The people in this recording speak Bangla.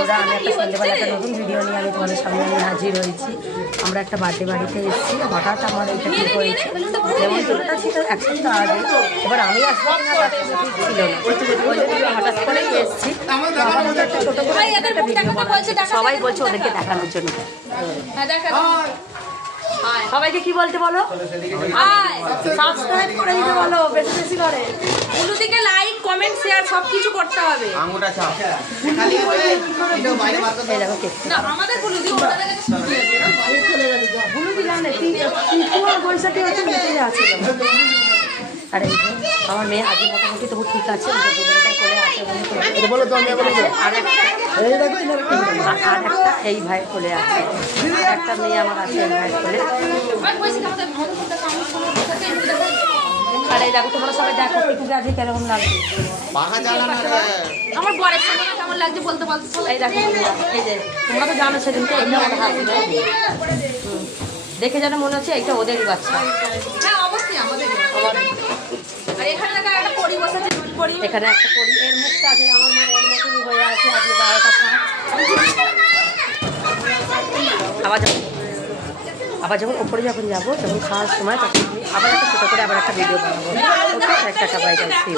বন্ধুরা, আমি একটা সন্ধ্যেবেলা একটা নতুন ভিডিও নিয়ে আমি তোমাদের সামনে আমি হাজির হয়েছি। আমরা একটা বার্থডে বাড়িতে এসেছি, হঠাৎ আমার এটা ঠিক হয়েছে। নেমন্তন্নটা ছিল এক সপ্তাহ আগে, এবার আমি আসবো না তার কোনো ঠিক ছিল না, ওই জন্য হঠাৎ করেই এসেছি। আমার মতো একটা ছোটো করে একটা ভিডিও বানাচ্ছি, সবাই বলছে ওদেরকে দেখানোর জন্য। সবাইকে কি বলতে বলো? সাবস্ক্রাইব করে দিতে বলো, বেশি বেশি করে। বুলুদিকে লাইক কমেন্ট শেয়ার সবকিছু করতে হবে। আঙুটা চাপ এই দেখো কেক। না আমাদের বুলুদি ওনাদের কাছে বুলু দিলাম না, বৈশাখী হচ্ছে মেসেজে আছে। আরে আমার মেয়ে আগে মোটামুটি তবু ঠিক আছে, দুজনটা করে আছে। আর একটা এই ভাই কোলে আছে, একটা মেয়ে আমার আছে এই ভাই কোলে। আর এই দেখো তোমরা সবাই দেখো পিকুকে আজকে কিরকম লাগছে। আমার বরের সঙ্গে কেমন লাগছে বলতে বলতে এই দেখো এই যে তোমরা তো জানো সেদিনকে এইটা আমার হাসবে, দেখে যেন মনে হচ্ছে এইটা ওদেরই বাচ্চা। হ্যাঁ অবশ্যই আমাদের। আর এখানে দেখা একটা পরি বসেছে, পরি এখানে একটা পরি, এর মুখটা আছে আমার মানে এর মতনই হয়ে আছে। আজকে 12টা আবার যখন ওপরে যখন যাবো তখন খাওয়ার সময় তখন আবার একটা ছোটো করে আবার একটা ভিডিও বানাবো। একটা বাইক আসছি।